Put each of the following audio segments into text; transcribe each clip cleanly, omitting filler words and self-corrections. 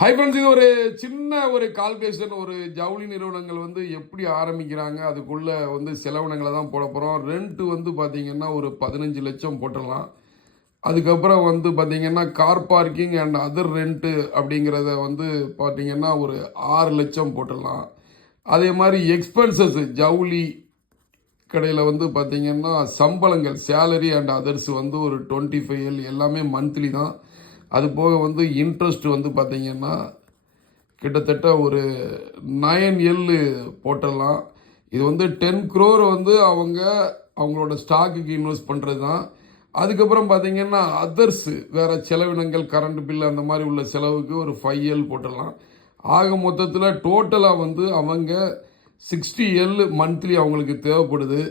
Hi friends, இது ஒரு சின்ன ஒரு கால்குலேஷன். ஒரு ஜவுளி நிறுவனங்கள் வந்து எப்படி ஆரம்பிக்கிறாங்க, அதுக்குள்ள வந்து செலவினங்களை தான் போட போகிறோம். ரெண்ட் வந்து பார்த்தீங்கன்னா ஒரு 15 லட்சம் போட்டுடலாம். அதுக்கப்புறம் வந்து பார்த்தீங்கன்னா car parking and other rent அப்படிங்கிறத வந்து பார்த்தீங்கன்னா ஒரு 6 லட்சம் போட்டுடலாம். அதே மாதிரி எக்ஸ்பென்சஸ் ஜவுளி கடையில் வந்து பார்த்தீங்கன்னா சம்பளங்கள் சேலரி அண்ட் அதர்ஸ் வந்து ஒரு 25L எல்லாமே மந்த்லி தான். அது போக வந்து இன்ட்ரெஸ்ட் வந்து பார்த்தீங்கன்னா கிட்டத்தட்ட ஒரு 9L போட்டுடலாம். இது வந்து 10 crore வந்து அவங்களோட ஸ்டாக்குக்கு இன்வெஸ்ட் பண்ணுறது தான். அதுக்கப்புறம் பார்த்தீங்கன்னா அதர்ஸ் வேறு செலவினங்கள் கரண்ட் பில் அந்த மாதிரி உள்ள செலவுக்கு ஒரு 5L போட்டுடலாம். ஆக மொத்தத்தில் டோட்டலாக வந்து அவங்க 60L மந்த்லி அவங்களுக்கு தேவைப்படுது.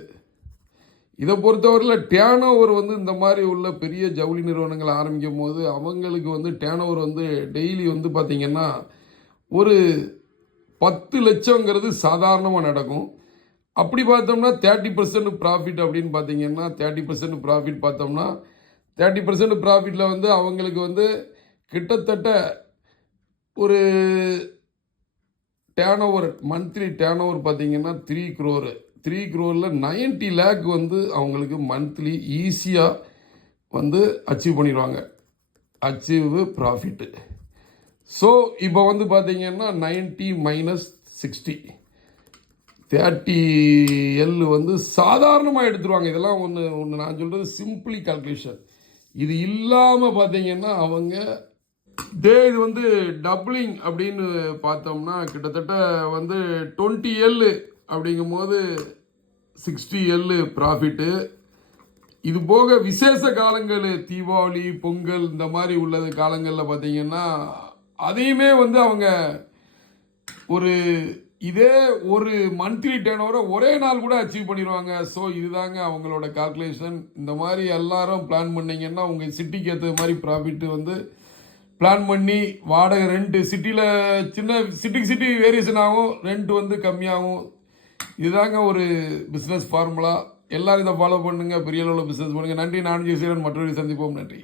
இதை பொறுத்தவரையில் டேர்ன் ஓவர் வந்து இந்த மாதிரி உள்ள பெரிய ஜவுளி நிறுவனங்கள் ஆரம்பிக்கும் போது அவங்களுக்கு வந்து டேர்ன் ஓவர் வந்து டெய்லி வந்து பார்த்திங்கன்னா ஒரு 10 லட்சங்கிறது சாதாரணமாக நடக்கும். அப்படி பார்த்தோம்னா 30% ப்ராஃபிட் அப்படின்னு பார்த்தீங்கன்னா 30% ப்ராஃபிட் பார்த்தோம்னா 30% ப்ராஃபிட்டில் வந்து அவங்களுக்கு வந்து கிட்டத்தட்ட ஒரு turn over monthly turn over பார்த்தீங்கன்னா 3 crore. 3 crore 90 lakh வந்து அவங்களுக்கு மந்த்லி ஈஸியாக வந்து அச்சீவ் பண்ணிடுவாங்க. Achieve profit. ஸோ இப்போ வந்து பார்த்தீங்கன்னா 90 - 60 30L வந்து சாதாரணமாக எடுத்துருவாங்க. இதெல்லாம் ஒன்று நான் சொல்கிறது சிம்பிளி கால்குலேஷன். இது இல்லாமல் பார்த்தீங்கன்னா அவங்க இது வந்து டபுளிங் அப்படின்னு பார்த்தோம்னா கிட்டத்தட்ட வந்து 20L அப்படிங்கும் போது 60L ப்ராஃபிட்டு. இது போக விசேஷ காலங்கள் தீபாவளி பொங்கல் இந்த மாதிரி உள்ளது காலங்களில் பார்த்தீங்கன்னா அதையுமே வந்து அவங்க இதே ஒரு மந்த்லி டேர்ன் ஓவரை ஒரே நாள் கூட அச்சீவ் பண்ணிடுவாங்க. ஸோ இதுதாங்க அவங்களோட கால்குலேஷன். இந்த மாதிரி எல்லாரும் பிளான் பண்ணிங்கன்னா உங்கள் சிட்டிக்கு ஏற்ற மாதிரி ப்ராஃபிட்டு வந்து பிளான் பண்ணி வாடகை ரெண்ட்டு சிட்டியில் சின்ன சிட்டி வேரியேஷன் ஆகும், ரெண்ட் வந்து கம்மியாகும். இதுதாங்க ஒரு பிஸ்னஸ் ஃபார்முலா. எல்லோரும் இதை ஃபாலோ பண்ணுங்கள், பெரிய அளவில் பிஸ்னஸ் பண்ணுங்கள். நன்றி. நான் ஜெயசீலன். மற்றொரு சந்திப்போம். நன்றி.